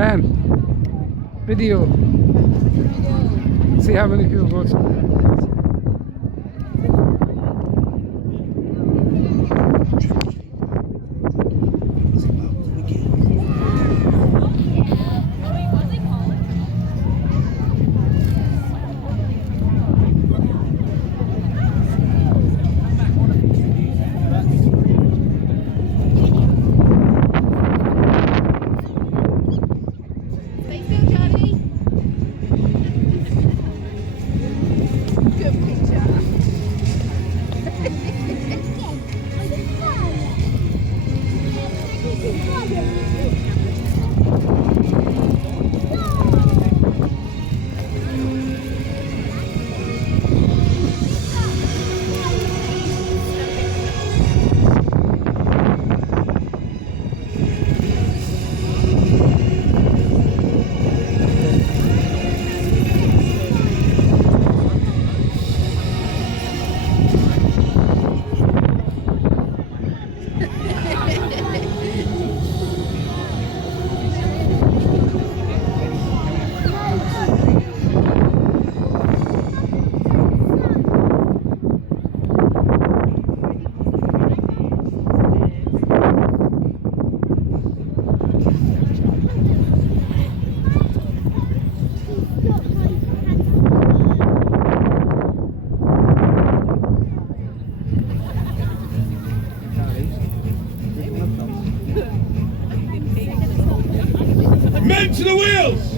And video. See how many people watch. Men to the wheels!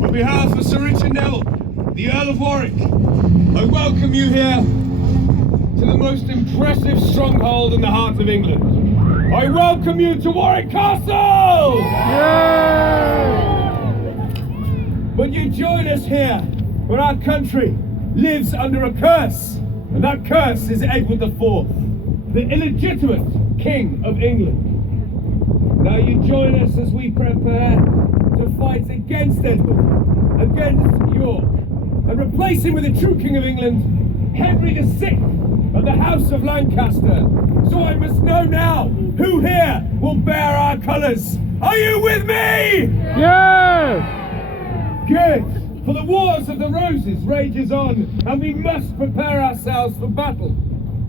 On behalf of Sir Richard Neville, the Earl of Warwick, I welcome you here to the most impressive stronghold in the heart of England. I welcome you to Warwick Castle! But you join us here where our country lives under a curse, and that curse is Edward IV, the illegitimate King of England. Now you join us as we prepare to fight against Edward, against York, and replace him with the true King of England, Henry VI of the House of Lancaster. So I must know now, who here will bear our colours? Are you with me? Yeah! Good, for the Wars of the Roses rages on, and we must prepare ourselves for battle.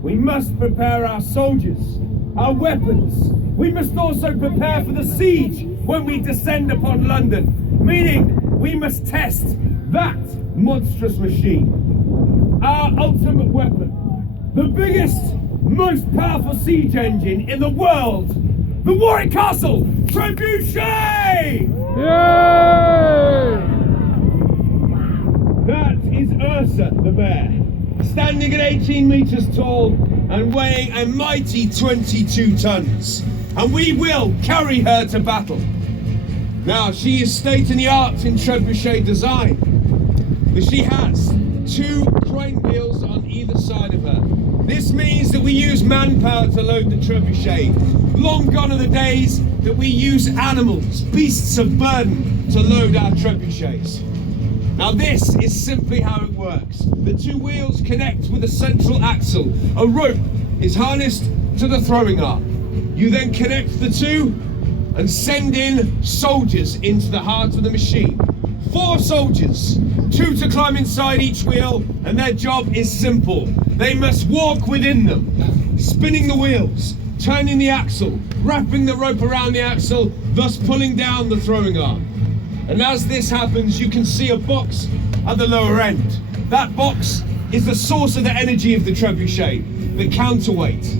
We must prepare our soldiers, our weapons. We must also prepare for the siege when we descend upon London, meaning we must test that monstrous machine, our ultimate weapon, the biggest, most powerful siege engine in the world, the Warwick Castle Trebuchet! Yay! That is Ursa the bear, standing at 18 metres tall and weighing a mighty 22 tons. And we will carry her to battle. Now, she is state-of-the-art in trebuchet design, but she has 2 crane wheels on either side of her. This means that we use manpower to load the trebuchet. Long gone are the days that we use animals, beasts of burden, to load our trebuchets. Now this is simply how it works. The 2 wheels connect with a central axle. A rope is harnessed to the throwing arm. You then connect the 2 and send in soldiers into the heart of the machine. 4 soldiers, 2 to climb inside each wheel, and their job is simple. They must walk within them, spinning the wheels, turning the axle, wrapping the rope around the axle, thus pulling down the throwing arm. And as this happens, you can see a box at the lower end. That box is the source of the energy of the trebuchet, the counterweight.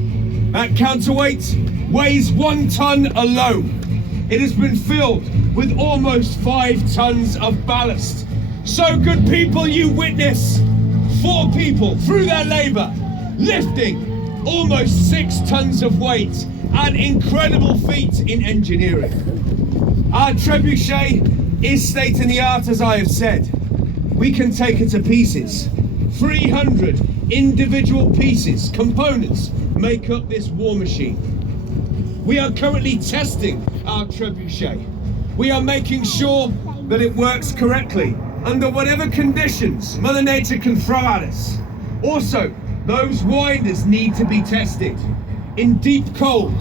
That counterweight weighs 1 ton alone. It has been filled with almost 5 tons of ballast. So good people, you witness 4 people through their labour lifting almost 6 tons of weight, an incredible feat in engineering. Our trebuchet is state in the art, as I have said. We can take it to pieces. 300 individual pieces, components, make up this war machine. We are currently testing our trebuchet. We are making sure that it works correctly under whatever conditions Mother Nature can throw at us. Also, those winders need to be tested. In deep cold,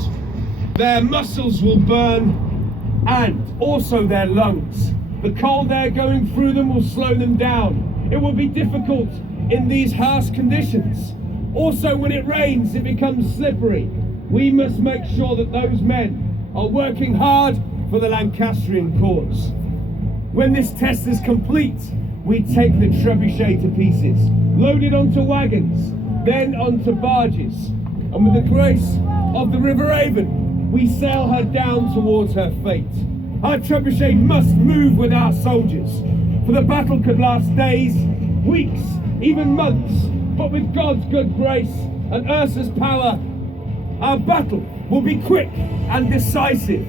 their muscles will burn, and also their lungs. The cold air going through them will slow them down. It will be difficult in these harsh conditions. Also, when it rains, it becomes slippery. We must make sure that those men are working hard for the Lancastrian cause. When this test is complete, we take the trebuchet to pieces, load it onto wagons, then onto barges, and with the grace of the River Avon, we sail her down towards her fate. Our trebuchet must move with our soldiers, for the battle could last days, weeks, even months, but with God's good grace and Ursa's power, our battle will be quick and decisive.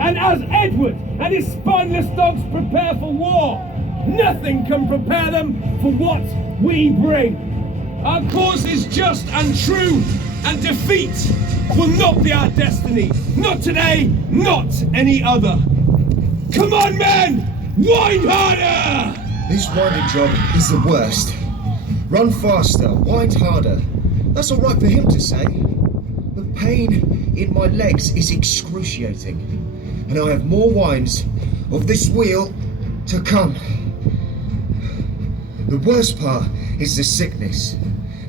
And as Edward and his spineless dogs prepare for war, nothing can prepare them for what we bring. Our cause is just and true, and defeat will not be our destiny. Not today, not any other. Come on, men! Wind harder! This winding job is the worst. Run faster, wind harder. That's all right for him to say. The pain in my legs is excruciating, and I have more winds of this wheel to come. The worst part is the sickness.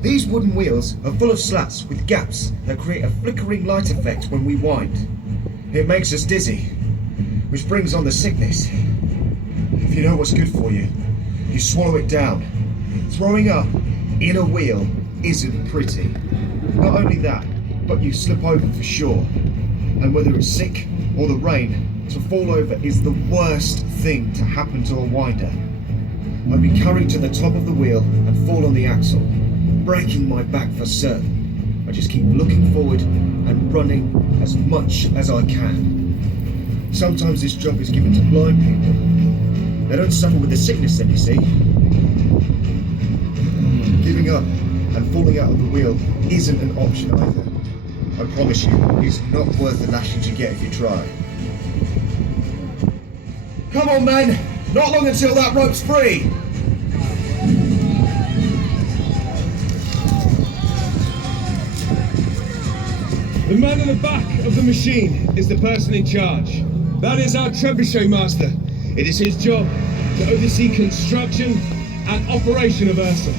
These wooden wheels are full of slats with gaps that create a flickering light effect when we wind. It makes us dizzy, which brings on the sickness. If you know what's good for you, you swallow it down. Throwing up in a wheel isn't pretty. Not only that, but you slip over for sure. And whether it's sick or the rain, to fall over is the worst thing to happen to a winder. I'd be carried to the top of the wheel and fall on the axle, breaking my back for certain. I just keep looking forward and running as much as I can. Sometimes this job is given to blind people. They don't suffer with the sickness then, you see. Giving up and falling out of the wheel isn't an option either. I promise you, it's not worth the lashings you get if you try. Come on, men! Not long until that rope's free! The man in the back of the machine is the person in charge. That is our trebuchet master. It is his job to oversee construction and operation of Ursa.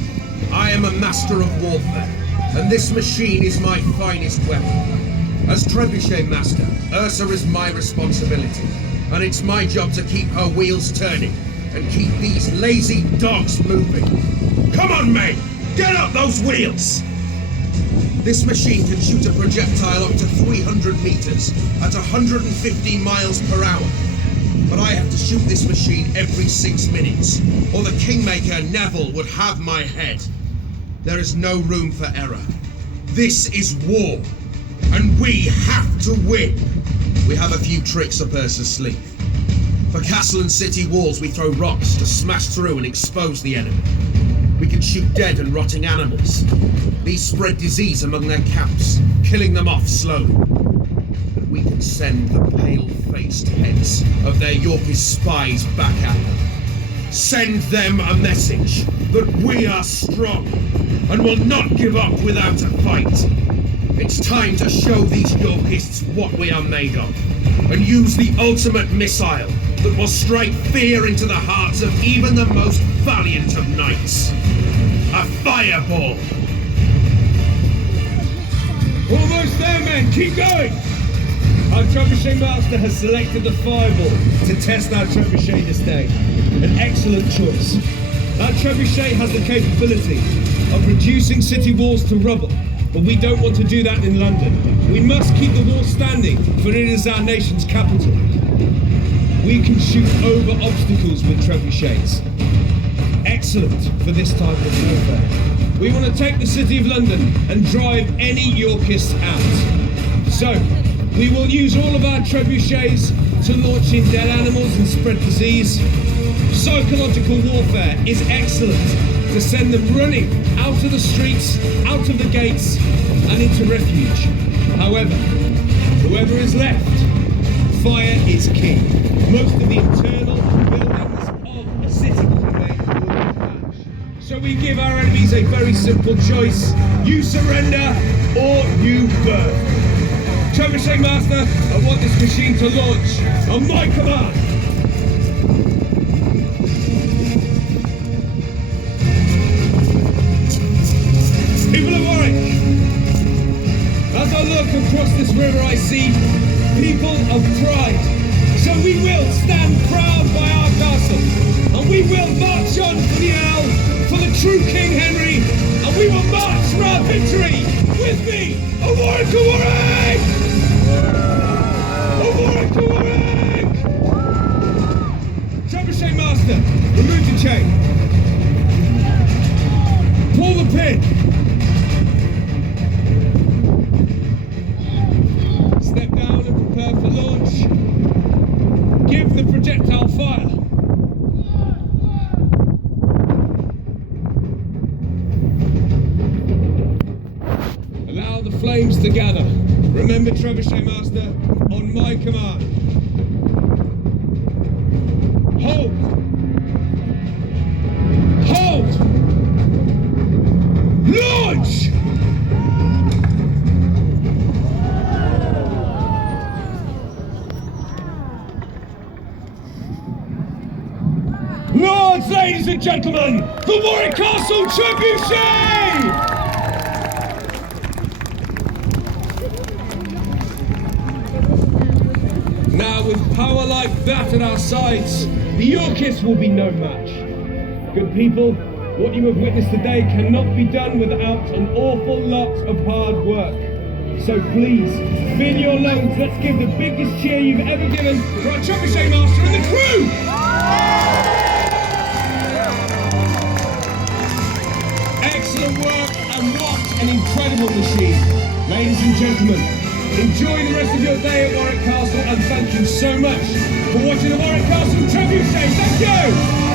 I am a master of warfare, and this machine is my finest weapon. As trebuchet master, Ursa is my responsibility, and it's my job to keep her wheels turning and keep these lazy dogs moving. Come on, mate! Get up those wheels! This machine can shoot a projectile up to 300 meters at 150 miles per hour. But I have to shoot this machine every 6 minutes, or the Kingmaker Neville would have my head. There is no room for error. This is war, and we have to win. We have a few tricks up Ursa's sleeve. For castle and city walls, we throw rocks to smash through and expose the enemy. We can shoot dead and rotting animals. These spread disease among their camps, killing them off slowly. But we can send the pale-faced heads of their Yorkist spies back at them. Send them a message that we are strong and will not give up without a fight. It's time to show these Yorkists what we are made of, and use the ultimate missile that will strike fear into the hearts of even the most valiant of knights. A fireball! Almost there, men! Keep going! Our trebuchet master has selected the fireball to test our trebuchet this day. An excellent choice. Our trebuchet has the capability of reducing city walls to rubble, but we don't want to do that in London. We must keep the wall standing, for it is our nation's capital. We can shoot over obstacles with trebuchets. excellent for this type of warfare. We want to take the city of London and drive any Yorkists out. So, we will use all of our trebuchets to launch in dead animals and spread disease. Psychological warfare is excellent to send them running out of the streets, out of the gates, and into refuge. However, whoever is left, fire is king. Most of the internal buildings of a city will be patched. So we give our enemies a very simple choice. You surrender or you burn. Trebuchet Master, I want this machine to launch on my command. People of Warwick, as I look across this river I see people of pride. So we will stand proud by our castle, and we will march on for the Earl, for the true King Henry, and we will march for our victory. With me, a Warwick, a Warwick! A Warwick, a Warwick! Trebuchet Master, remove the chain. Pull the pin. Step down and prepare for launch. Give the projectile fire. Allow the flames to gather. Remember, Trebuchet Master, on my command. Hold! Hold! Launch! Lords, ladies and gentlemen, the Warwick Castle Trebuchet! Now, with power like that at our sides, the Yorkists will be no match. Good people, what you have witnessed today cannot be done without an awful lot of hard work. So please, fill your lungs. Let's give the biggest cheer you've ever given to our Trebuchet Master and the crew! Excellent work, and what an incredible machine. Ladies and gentlemen, enjoy the rest of your day at Warwick Castle, and thank you so much for watching the Warwick Castle Trebuchet. Thank you!